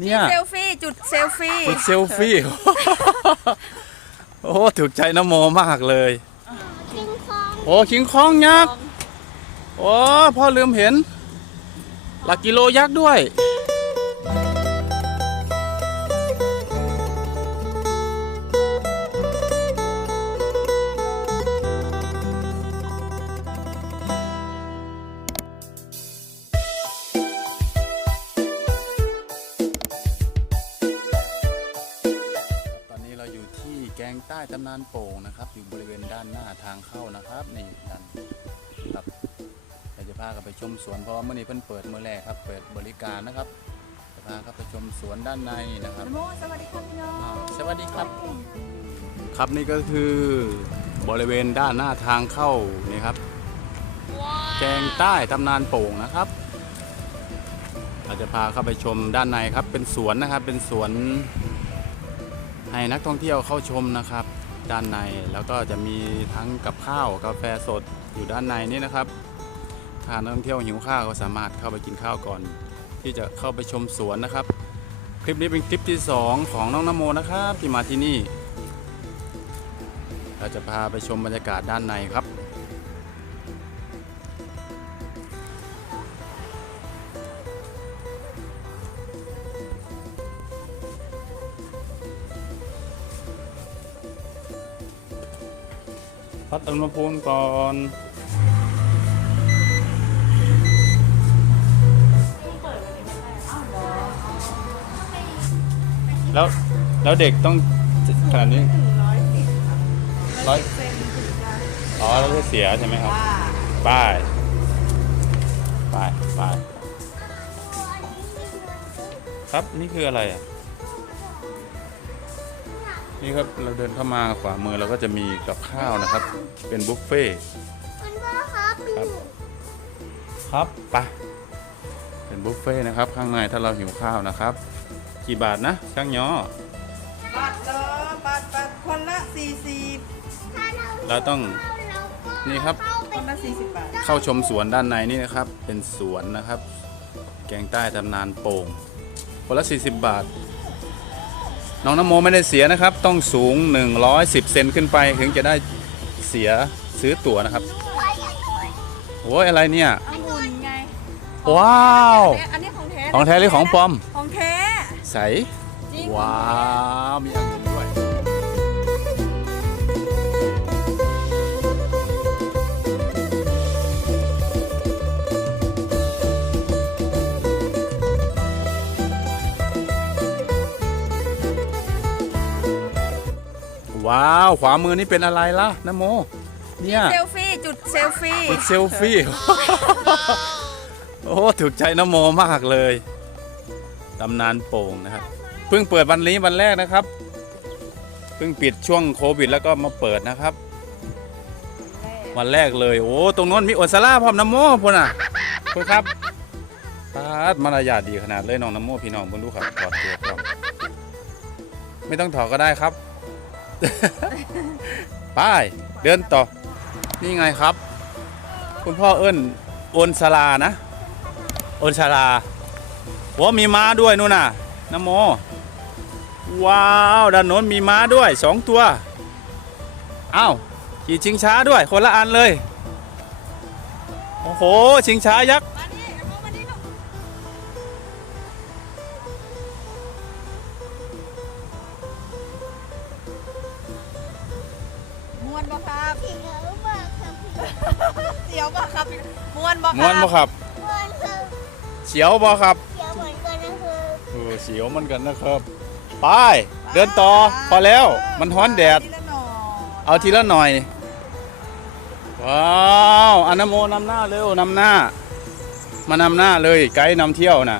เนี่ยเซลฟี่จุดเซลฟี่จุดเซลฟี่ โอ้ถูกใจน้ำโมมากเลย คิงคองโอ้คิงคองยักษ์โอ้พ่อลืมเห็นหลักกิโลยักษ์ด้วย ต้ตำนานโป่งนะครับ อยู่บริเวณด้านหน้าทางเข้านะครับนี่ด้านครับเราจะพากันไปชมสวนเพราะว่าเมื่อนี้เพิ่นเปิดเมื่อแรกครับ เปิดบริการนะครับจะพาครับไปชมสวนด้านในนะครับนโมสวัสดีครับพี่น้องอ่าสวัสดีครับ ครับนี่ก็คือบริเวณด้านหน้าทางเข้านี่ครับแกงใต้ตำนานโป่งนะครับ เราจะพาเข้าไปชมด้านในครับเป็นสวนนะครับเป็นสวนให้นักท่องเที่ยวเข้าชมนะครับ ด้านใน แล้วก็จะมีทั้งกับข้าวกาแฟสดอยู่ด้านในนี่นะครับถ้านักท่องเที่ยวหิวข้าวก็สามารถเข้าไปกินข้าวก่อน ที่จะเข้าไปชมสวนนะครับ คลิปนี้เป็นคลิปที่ 2 ของน้องนโมนะครับที่มาที่นี่ เราจะพาไปชมบรรยากาศด้านในครับ พัดอุณหภูมิก่อนแล้วแล้วเด็กต้องขนาดนี้ร้อยอ๋อแล้วจะเสียใช่ไหมครับป้ายป้ายป้ายครับนี่คืออะไรอะ นี่ครับเราเดินเข้ามาขวามือเราก็จะมีกับข้าวนะครับ เป็นบุฟเฟ่ต์คุณพ่อครับครับครับไปเป็นบุฟเฟ่ต์นะครับ ข้างในถ้าเราหิวข้าวนะครับ กี่บาทนะช่างย่อบัตรละบัตรบัตรคนละสี่สิบถ้าเราเราต้องเราก็นี่ครับเข้าคไปนละสี่สิบบาทเข้าชมสวนด้านในนี่นะครับ เป็นสวนนะครับ แกงใต้ตำนานโป่งคนละ40 บาท น้องน้ำโมไม่ได้เสียนะครับ ต้องสูง 110 เซนขึ้นไปถึงจะได้เสียซื้อตั๋วนะครับโอ้ยอะไรเนี่ยองุ่นไงว้าว อันนี้ของแท้ของแท้หรือของปลอม ของแท้ ใส จริง ว้าวมี วยว้าวขวามือนี่เป็นอะไรล่ะนะโม เนี่ยเซลฟี่จุดเซลฟี่จุดเซลฟี่ โอ้ถูกใจน้ำโมมากเลยตำนานโป่งนะครับเพิ่งเปิดวันนี้วันแรกนะครับเพิ่งปิดช่วงโควิด แล้วก็มาเปิดนะครับ วันแรกเลยโอ้ตรงโน้นมีโอซาร่าพร้อมน้ำโมพุ่นอะคุณครับปาดมารยาทดีขนาดเลยน้องน้ำโมพี่น้องคุณดูครับถอดตัวก่อนไม่ต้องถอดก็ได้ครับ ไปเดินต่อ นี่ไงครับ คุณพ่อเอิ้นโอนสลานะโอนสลาโอ้มีม้าด้วยนู่นน่ะน้ำโม ว้าวด้านโน้นมีม้าด้วยสองตัวอ้าวขี่ชิงช้าด้วยคนละอันเลย โอ้โห ชิงช้ายักษ์ ครับมวนบ่ครับม้วนบ่ครับเพื่อนคือเสียวบ่ครับเสียวเหมือนกันนะคือเออเสียวเหมันกันนะครับ ไป เดินต่อพอแล้วมันฮ้อนแดดทีละหน่อยเอาทีละหน่อย ว้าวอันนโมนำหน้าเร็วนำหน้า มานำหน้าเลยไกด์นำเที่ยวนะ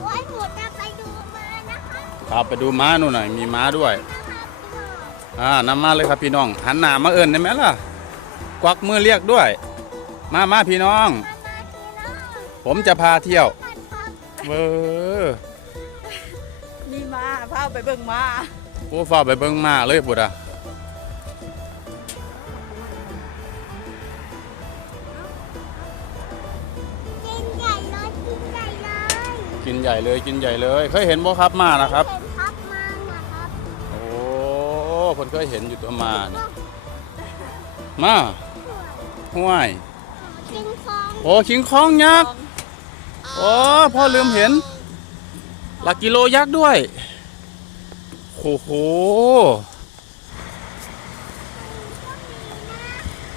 โอ้ยหมูจะไปดูมานะคะครับไปดูม้านู่นหน่อยมีม้าด้วย นะครับอ่านำมาเลยครับพี่น้อง หันหน้ามาเอิญได้ไหมล่ะ กวักมือเรียกด้วย มามาพี่น้องมามาทีละผมจะพาเที่ยวพันครับเออมีมาพาไปเบิ่งมาโอ้ฟ้าไปเบิ่งมาเลยพุดอะกินใหญ่เลยกินใหญ่เลยกิกินใหญ่เลยกินใหญ่เลย เคยเห็นบ่ครับมานะครับเห็นครับมานะครับโอ้คนเคยเห็นอยู่ตัวมานี่มาสวยห้วย กินคองโอ้คิงคองยักษ์โอ้พ่อลืมเห็น หลักกิโลยักษ์ด้วยโอ้โห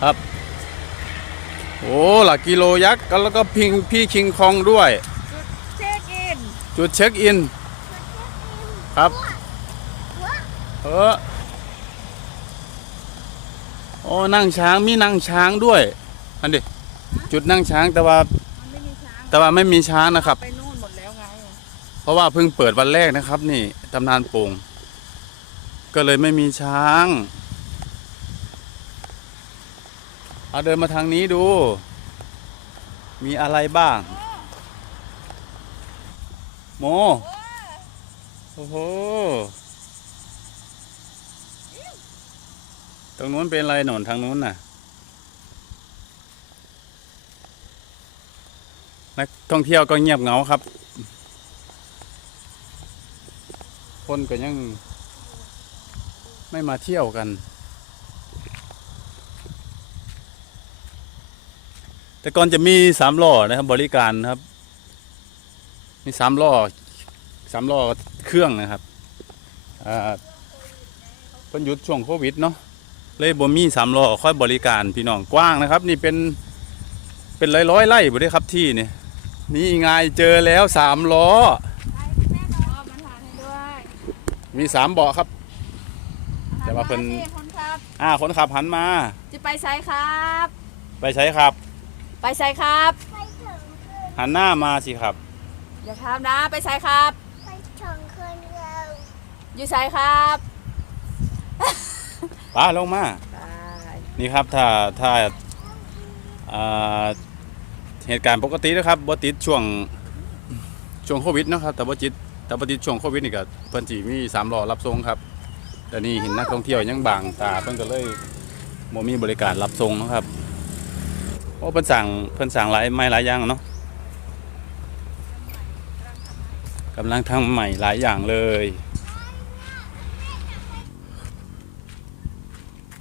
ครับโอ้หลักกิโลยักษ์แล้วก็พิงพี่คิงคองด้วย เช็คอินจุดเช็คอิน ครับ เออโอ้นั่งช้างมีนั่งช้างด้วยอันดิ จุดนั่งช้างแต่ว่ามันไม่มีช้างแต่ว่าไม่มีช้างนะครับ ไปนู่นหมดแล้วไงเพราะว่าเพิ่งเปิดวันแรกนะครับ นี่ตำนานโป่งก็เลยไม่มีช้างเอาเดินมาทางนี้ดู มีอะไรบ้าง โมโอ้โหตรงนู้นเป็นอะไรหนนทางนู้นน่ะ นักท่องเที่ยวก็เงียบเหงาครับ คนก็ยังไม่มาเที่ยวกัน แต่ก่อนจะมีสามล้อนะครับ บริการครับ มีสามล้อสามล้อเครื่องนะครับอ่าเพิ่นหยุดช่วงโควิดเนาะเลยบ่มีสามล้อค่อยบริการพี่น้องกว้างนะครับ นี่เป็นเป็นร้อยร้อยไร่บ่ได้ครับที่นี่ นี่ไงเจอแล้วสามล้อมันทานให้ด้วยมีสามเบาะครับ แต่ว่าเพิ่นคนครับ อ่าคนขับหันมา จะไปไซครับ ไปใช้ครับ ไปไซครับ ไปถึงคืนหันหน้ามาสิครับอย่าทำนะ ไปไซครับ ไปถึงคืนเร็วอยู่ไซครับป้าลงมาไปนี่ครับถ้าถ้าอ่า เหตุการณ์ปกตินะครับบ่ติดช่วงช่วงโควิดนะครับแต่บ่ติดแต่บ่ติดช่วงโควิดนี่ก็เพิ่นสิมีสามล้อรับส่งครับแต่นี่เห็นนักท่องเที่ยวยังบางตาเพิ่นก็เลยบ่มีบริการรับส่งนะครับโอ้เพิ่นสั่งเพิ่นสั่งหลายไม่หลายอย่างเนาะกำลังทำใหม่หลายอย่างเลย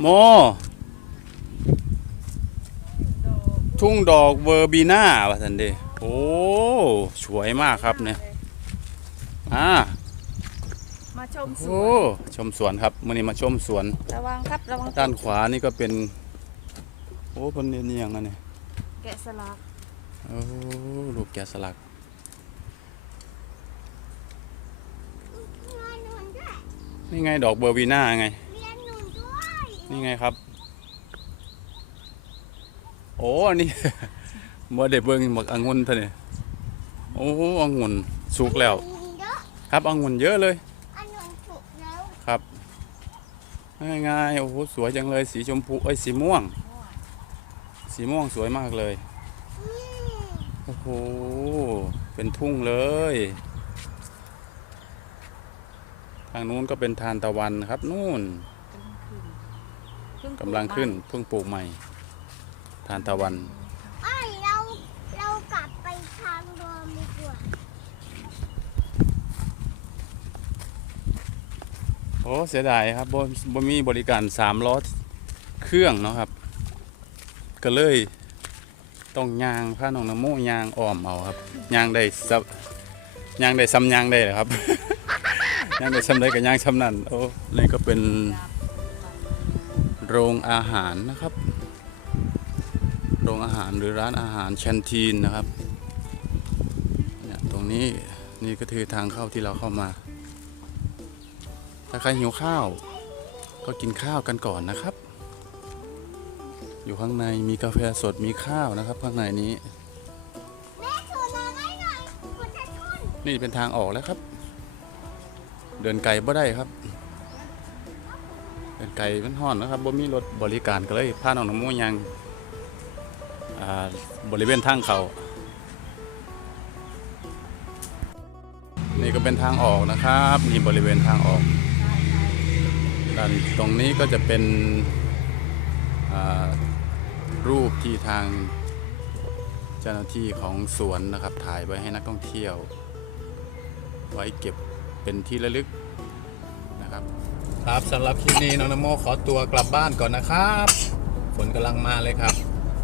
โม ทุ่งดอกเวอร์บีน่าว่ะสันเดโอ้สวยมากครับเนี่ยอ่ามาชมสโอ้วนชมสวนครับมื่อนี้มาชมสวน ระวังครับระวังด้านขวานี่ก็เป็น โอ้เพิ่นเรียนอหย่างนั้นเนี่ยแกะสลักโอ้ลูกแกะสลักเรียนหนุนด้วยนี่ไงดอกเบอร์บีน่าไงเรียนหนุนด้วยนี่ไงครับ โอ้อันนี่บ่ได้เบิ่งหมักองุ่นเท่านี่โอ้องุ่นสุกแล้วมีเยอะครับองุ่นเยอะเลย อันหนุนถูกแล้วครับง่ายๆโอ้โหสวยจังเลยสีชมพูเอ้ยสีม่วง สีม่วงสวยมากเลยอืมโอ้โหเป็นทุ่งเลย ทางนู้นก็เป็นทานตะวันครับนู่นเพิ่งกำลังขึ้นเพิ่งปลูกใหม่ ทานตะวันไอ้ยเราเรากลับไปทางเดิมดีกว่าโอ้เสียดายครับบ่บ่มีบริการสามล้อเครื่องเนาะครับ ก็เลยต้องยางพาน้องนโมยางอ้อมเอาครับยางได้สับยางได้ซ้ำยางได้เหรอครับ ยางได้ซ้ำได้กับยางซ้ำนั่นโอ้นี่ก็เป็นโรงอาหารนะครับโรงอาหารหรือร้านอาหารแคนทีนนะครับเนี่ยตรงนี้นี่ก็คือทางเข้าที่เราเข้ามา ถ้าใครหิวข้าว ก็กินข้าวกันก่อนนะครับ อยู่ข้างในมีกาแฟสดมีข้าวนะครับ ข้างในนี้ นี่เป็นทางออกแล้วครับ เดินไกลบ่ได้ครับเดินไกลมันห่อนนะครับบ่มีรถบริการก็เลยพาน้องน้ำมูยัง บริเวณทางเขานี่ก็เป็นทางออกนะครับมีบริเวณทางออกด้านตรงนี้ก็จะเป็นรูปที่ทางเจ้าหน้าที่ของสวนนะครับถ่ายไว้ให้นักท่องเที่ยว ไว้เก็บเป็นที่ระลึกนะครับ ครับสำหรับคลิปนี้น้องนโมขอตัวกลับบ้านก่อนนะครับ ฝนกำลังมาเลยครับ